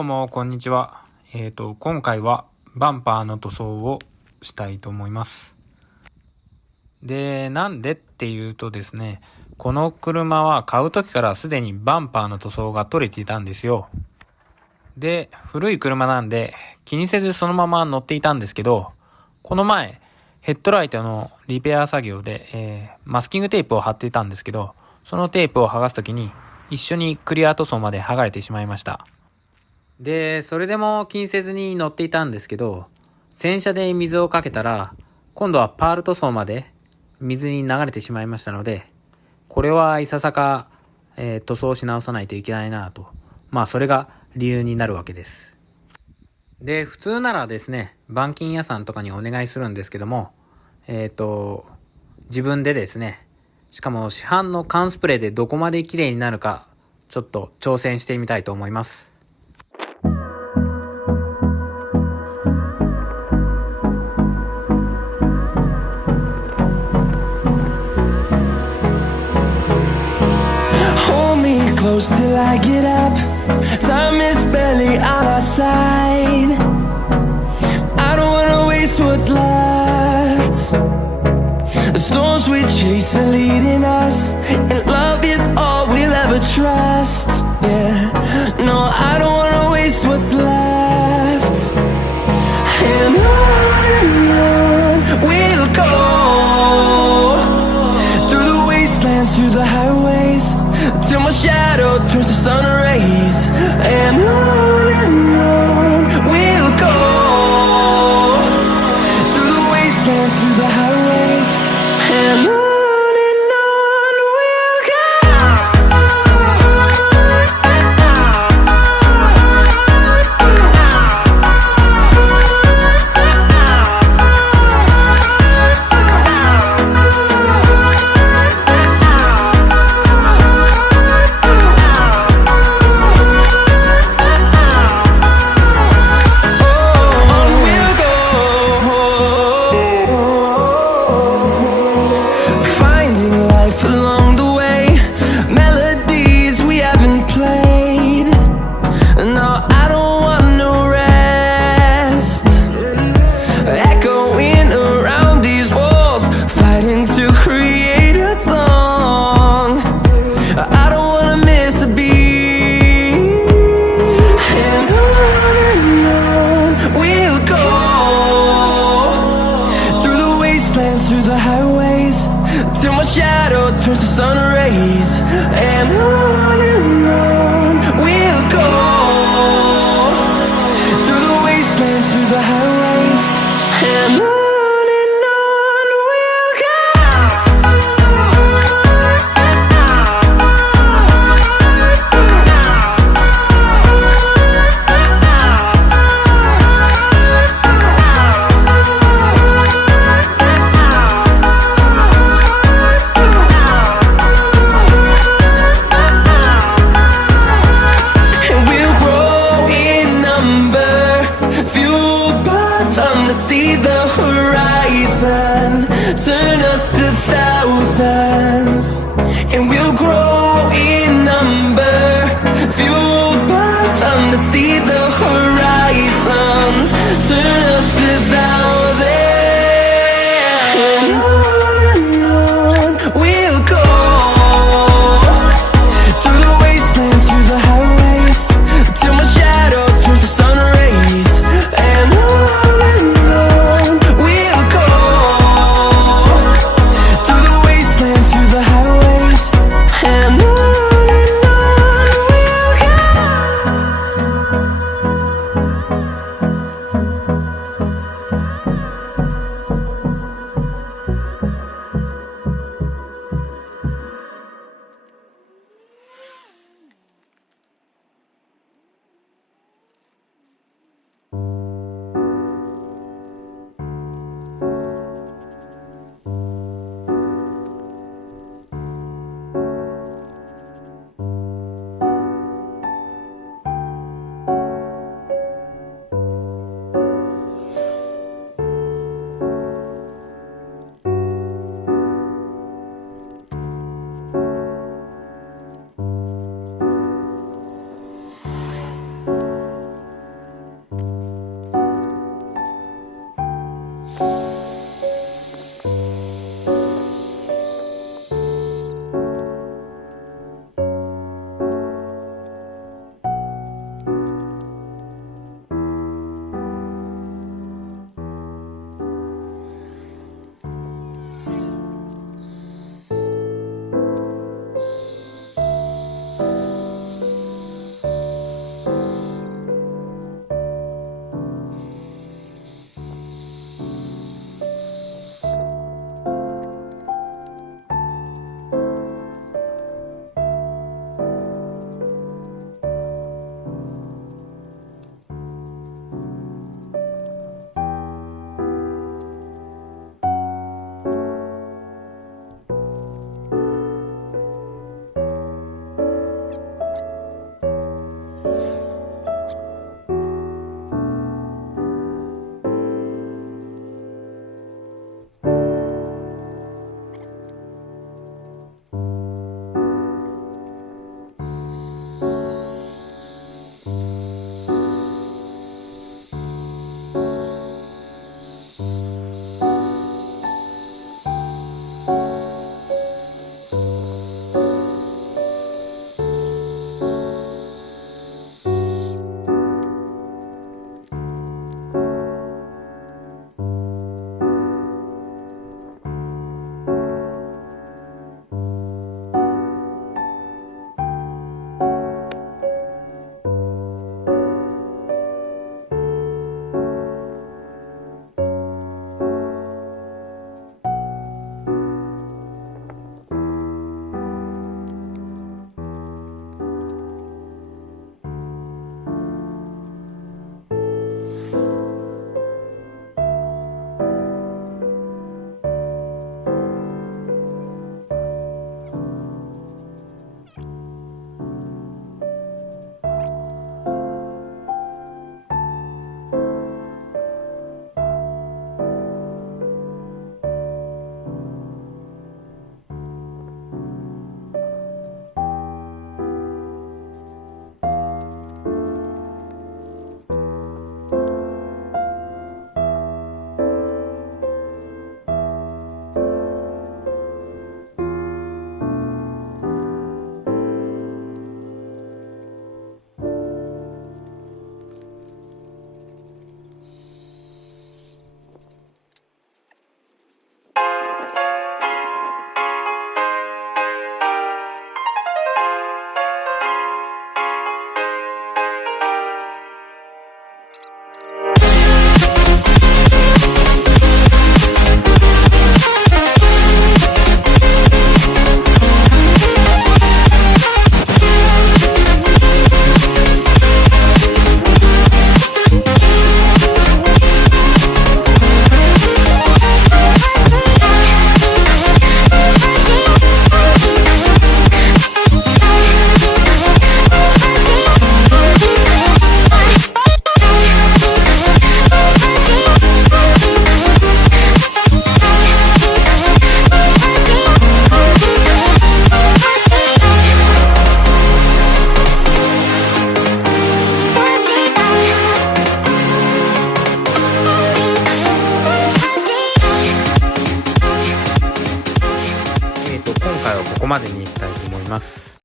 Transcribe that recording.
どうもこんにちは。今回はバンパーの塗装をしたいと思います。で、なんでっていうとですね、この車は買う時からすでにバンパーの塗装が取れていたんですよ。で、古い車なんで気にせずそのまま乗っていたんですけど、この前ヘッドライトのリペア作業で、マスキングテープを貼っていたんですけど、そのテープを剥がす時に一緒にクリア塗装まで剥がれてしまいました。で、それでも気にせずに乗っていたんですけど、洗車で水をかけたら、今度はパール塗装まで水に流れてしまいましたので、これはいささか、塗装し直さないといけないなと。それが理由になるわけです。で、普通ならですね、板金屋さんとかにお願いするんですけども、自分でですね、しかも市販の缶スプレーでどこまで綺麗になるか、ちょっと挑戦してみたいと思います。Close till I get up. Time is barely on our side. I don't wanna waste what's left. The storms we chase are leading us, and love is all we'll ever trust. Yeah, no, I don't wanna waste what's left. And on we'll go, through the wastelands, through the highways, till my shadow turns to sun rays. And on we'll go, through the wastelands, through the highways. And on we'll go. Through the highways, till my shadow turns to sun rays. And on we'll go, through the wastelands, through the highways. And on we'll go. See the horizon turn us to thousands, and we'll grow in number, fueled by them to see the horizon turn us to thousands. And on we'll go, through the wastelands, through the highways, till my shadow turns to sun rays. And and 回はここまでにしたいと思います。